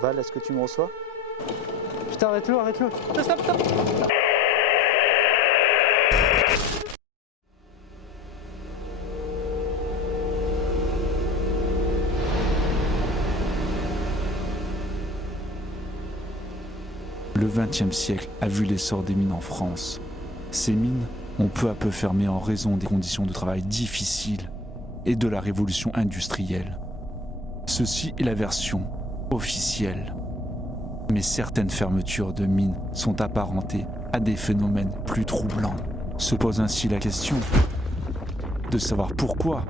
Val, est-ce que tu me reçois? Putain, arrête-le, arrête-le. Stop, stop. Le XXe siècle a vu l'essor des mines en France. Ces mines ont peu à peu fermé en raison des conditions de travail difficiles et de la révolution industrielle. Ceci est la version officielle. Mais certaines fermetures de mines sont apparentées à des phénomènes plus troublants. Se pose ainsi la question de savoir pourquoi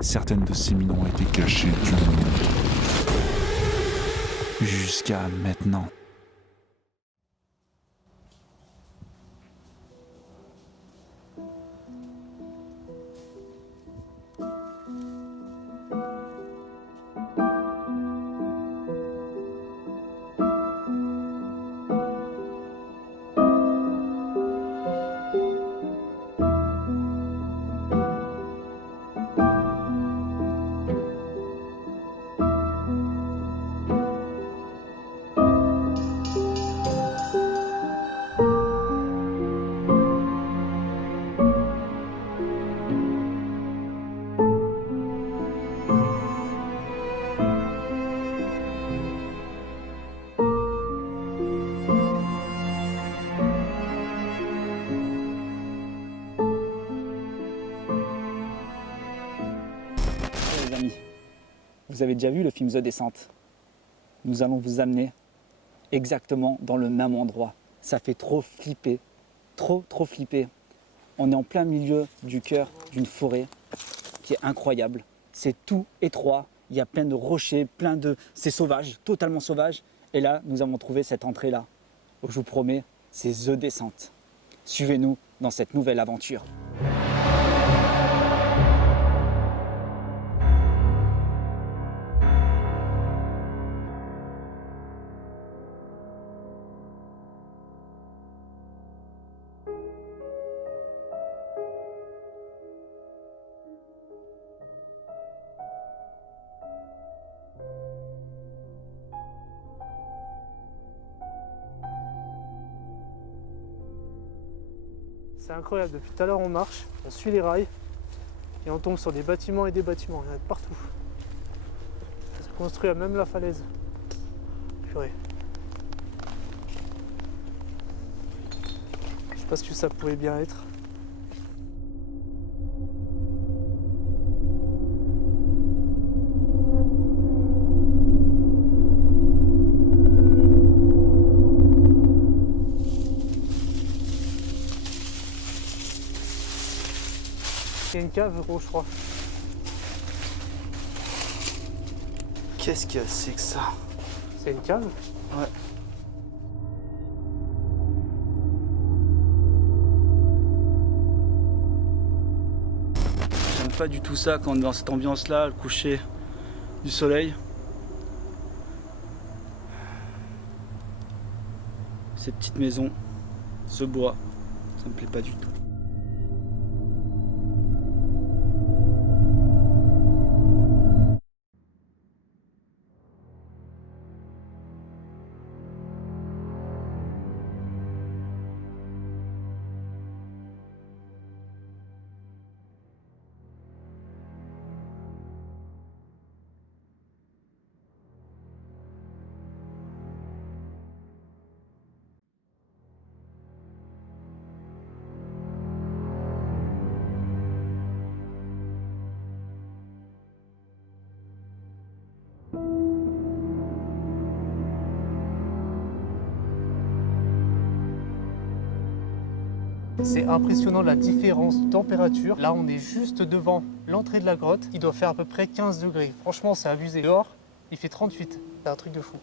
certaines de ces mines ont été cachées du monde jusqu'à maintenant. Les amis, vous avez déjà vu le film The Descent? Nous allons vous amener exactement dans le même endroit. Ça fait trop flipper, trop flipper. On est en plein milieu du cœur d'une forêt qui est incroyable. C'est tout étroit, il y a plein de rochers, c'est sauvage, totalement sauvage. Et là, nous avons trouvé cette entrée-là. Je vous promets, c'est The Descent. Suivez-nous dans cette nouvelle aventure. C'est incroyable, depuis tout à l'heure on marche, on suit les rails et on tombe sur des bâtiments et des bâtiments, il y en a de partout. Ça se construit à même la falaise. Purée. Je sais pas ce que ça pourrait bien être. Il y a une cave, gros, je crois. Qu'est-ce que c'est que ça? C'est une cave? Ouais. J'aime pas du tout ça quand on est dans cette ambiance-là, le coucher du soleil. Cette petite maison, ce bois, ça me plaît pas du tout. C'est impressionnant la différence de température. Là, on est juste devant l'entrée de la grotte. Il doit faire à peu près 15 degrés. Franchement, c'est abusé. Dehors, il fait 38. C'est un truc de fou.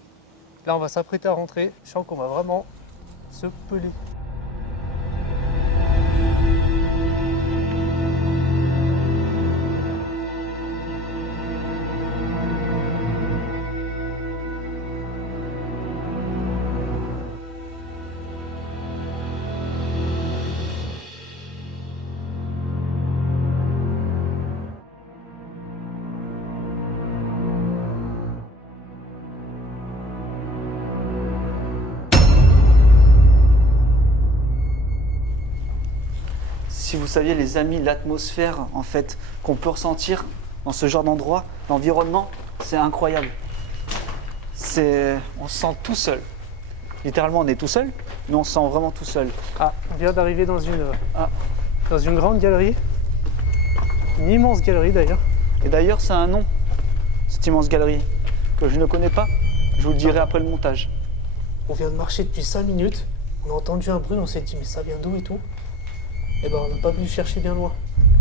Là, on va s'apprêter à rentrer. Je sens qu'on va vraiment se peler. vous saviez les amis, l'atmosphère en fait qu'on peut ressentir dans ce genre d'endroit, l'environnement, c'est incroyable. On se sent tout seul. Littéralement on est tout seul, mais on se sent vraiment tout seul. Ah, on vient d'arriver dans une grande galerie. Une immense galerie d'ailleurs. Et d'ailleurs ça a un nom, cette immense galerie, que je ne connais pas. Je vous le dirai après le montage. On vient de marcher depuis 5 minutes. On a entendu un bruit, on s'est dit mais ça vient d'où et tout. Et ben on n'a pas pu chercher bien loin.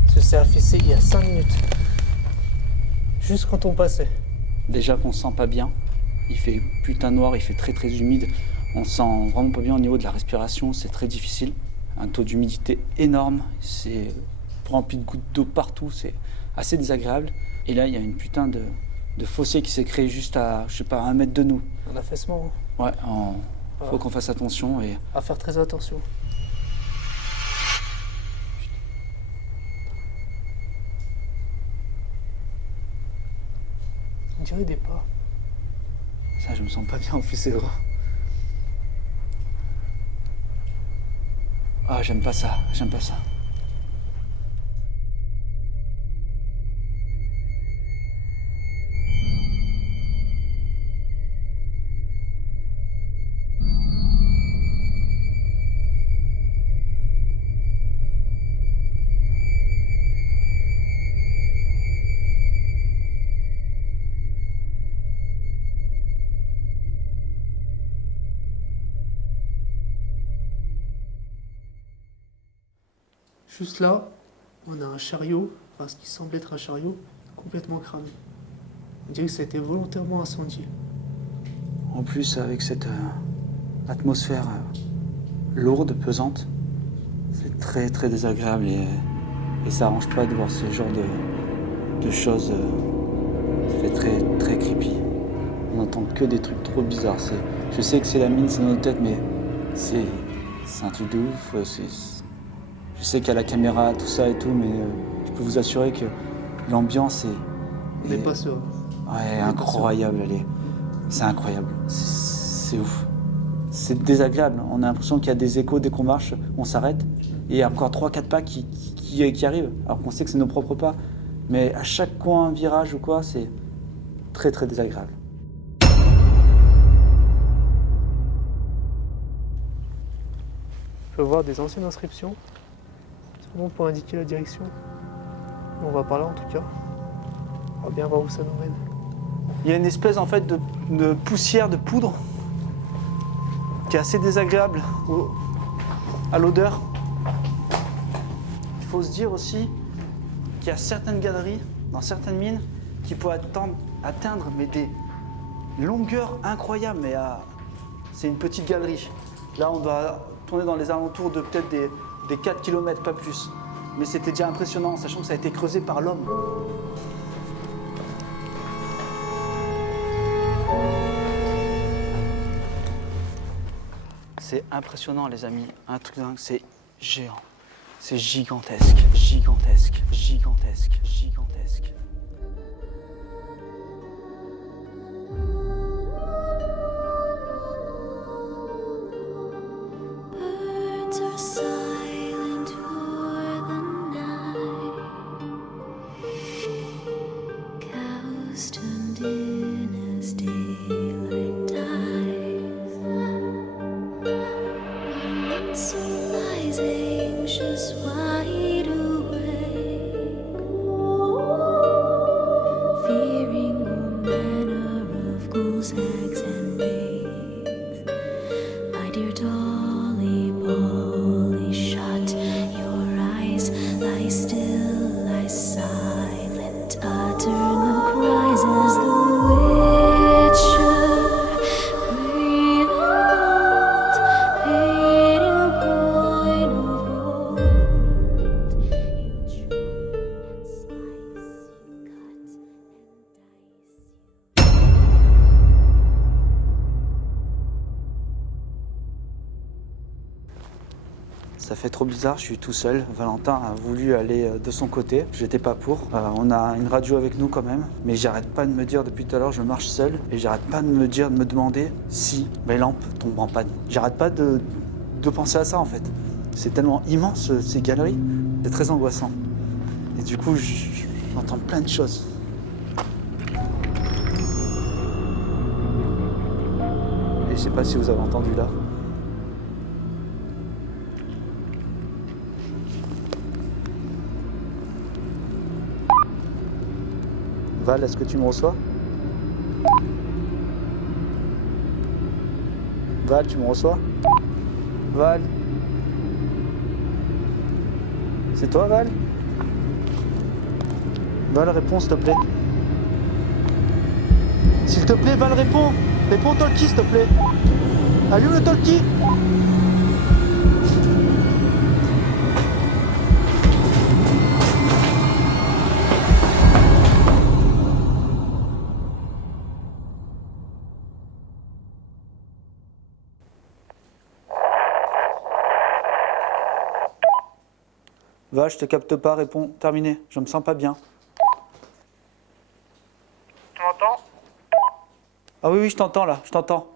Parce que c'est affaissé il y a 5 minutes. Juste quand on passait. Déjà qu'on se sent pas bien, il fait putain noir, il fait très très humide. On se sent vraiment pas bien au niveau de la respiration, c'est très difficile. Un taux d'humidité énorme, c'est rempli de gouttes d'eau partout, c'est assez désagréable. Et là il y a une putain de fossé qui s'est créé juste à, je sais pas, à 1 mètre de nous. Un affaissement. Ouais, faut qu'on fasse attention et... À faire très attention. On dirait des pas. Ça, je me sens pas bien en plus, c'est vrai. Ah, j'aime pas ça, j'aime pas ça. Juste là, on a un chariot, enfin ce qui semble être un chariot, complètement cramé. On dirait que ça a été volontairement incendié. En plus, avec cette atmosphère lourde, pesante, c'est très très désagréable et ça arrange pas de voir ce genre de choses. Ça fait très très creepy. On n'entend que des trucs trop bizarres. Je sais que c'est la mine, c'est dans notre tête, mais c'est un truc de ouf. Je sais qu'il y a la caméra, tout ça et tout, mais je peux vous assurer que l'ambiance On n'est pas sûr. Ouais, incroyable, c'est incroyable, c'est ouf. C'est désagréable, on a l'impression qu'il y a des échos dès qu'on marche, on s'arrête, et il y a encore 3-4 pas qui arrivent, alors qu'on sait que c'est nos propres pas. Mais à chaque coin, virage ou quoi, c'est très très désagréable. On peut voir des anciennes inscriptions, sûrement pour indiquer la direction. On va par là en tout cas. On va bien voir où ça nous mène. Il y a une espèce en fait de poussière, de poudre, qui est assez désagréable à l'odeur. Il faut se dire aussi qu'il y a certaines galeries, dans certaines mines, qui peuvent atteindre mais des longueurs incroyables. Mais c'est une petite galerie. Là, on va tourner dans les alentours de peut-être des 4 km, pas plus. Mais c'était déjà impressionnant, sachant que ça a été creusé par l'homme. C'est impressionnant, les amis. Un truc dingue, c'est géant. C'est gigantesque, gigantesque, gigantesque, gigantesque. Birds are silent for the night. Cows turned in as daylight dies. But one soul lies anxious, wide awake, fearing all manner of ghouls, hags, and maids. My dear Dolly, Polly, shut your eyes, lie still, lie silent, utter no cries as the witcher breathed out, paid in coin of gold. You chew and slice, you cut and dice. Ça fait trop bizarre, je suis tout seul. Valentin a voulu aller de son côté, j'étais pas pour. On a une radio avec nous quand même, mais j'arrête pas de me dire depuis tout à l'heure, je marche seul, et j'arrête pas de me demander si mes lampes tombent en panne. J'arrête pas de penser à ça en fait. C'est tellement immense ces galeries. C'est très angoissant. Et du coup, j'entends plein de choses. Et je sais pas si vous avez entendu là. Val, est-ce que tu me reçois? Val, tu me reçois? Val? C'est toi, Val? Val, réponds, s'il te plaît. S'il te plaît, Val, réponds. Réponds, Talkie, s'il te plaît. Allume le Talkie. Val, je te capte pas, réponds. Terminé, je me sens pas bien. Tu m'entends? Ah oui, je t'entends là, je t'entends.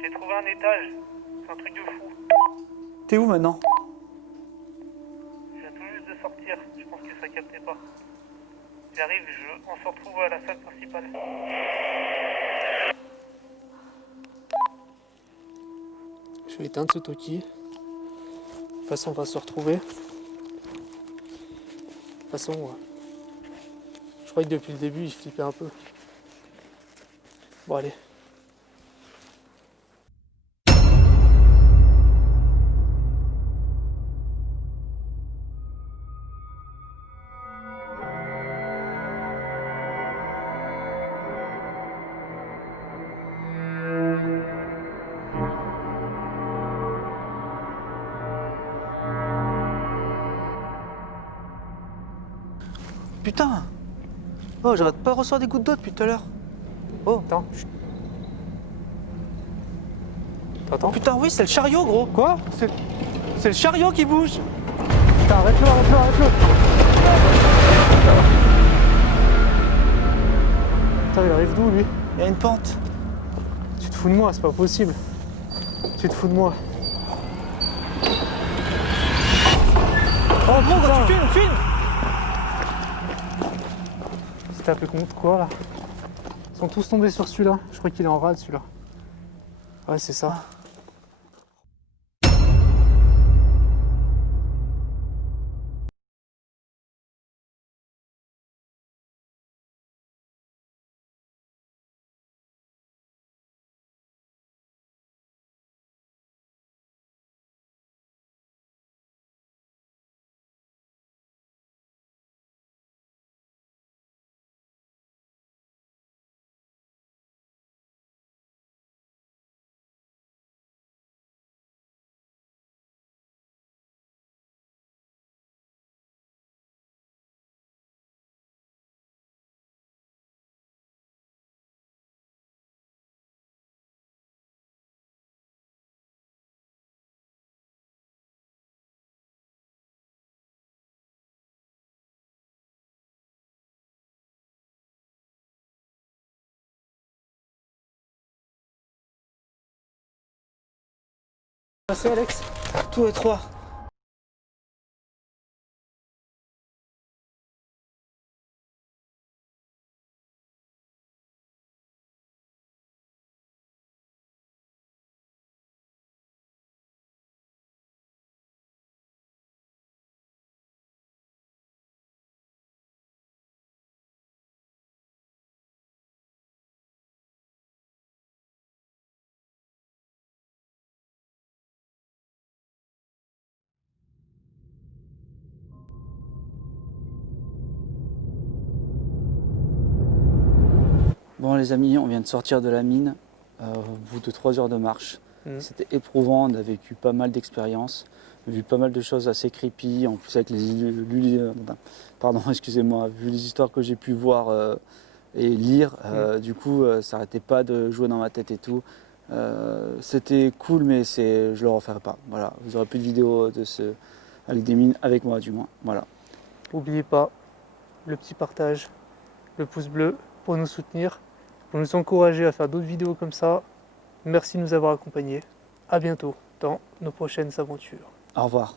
J'ai trouvé un étage. C'est un truc de fou. T'es où maintenant? Je viens tout juste de sortir. Je pense que ça captait pas. J'arrive, on se retrouve à la salle principale. Je vais éteindre ce Toki. De toute façon, on va se retrouver. De toute façon, je crois que depuis le début, il flippait un peu. Bon, allez. Putain! Oh, j'arrête pas de recevoir des gouttes d'eau depuis tout à l'heure. Oh, Attends. T'entends? putain, oui, c'est le chariot, gros. Quoi? C'est le chariot qui bouge. Putain, arrête-le, arrête-le, arrête-le! Putain, il arrive d'où, lui? Il y a une pente. Tu te fous de moi, c'est pas possible. Tu te fous de moi. Oh, gros, quand tu filmes! C'est tapé contre quoi, là? Ils sont tous tombés sur celui-là. Je crois qu'il est en rade, celui-là. Ouais, c'est ça. Passé, Alex? Tout étroit. Bon les amis, on vient de sortir de la mine au bout de 3 heures de marche. C'était éprouvant, on a vécu pas mal d'expériences, vu pas mal de choses assez creepy, en plus avec pardon, excusez-moi, vu les histoires que j'ai pu voir et lire, du coup ça arrêtait pas de jouer dans ma tête et tout. C'était cool mais je le referai pas. Voilà, vous aurez plus de vidéos avec des mines avec moi du moins. Voilà. N'oubliez pas le petit partage, le pouce bleu pour nous soutenir, pour nous encourager à faire d'autres vidéos comme ça. Merci de nous avoir accompagnés. À bientôt dans nos prochaines aventures. Au revoir.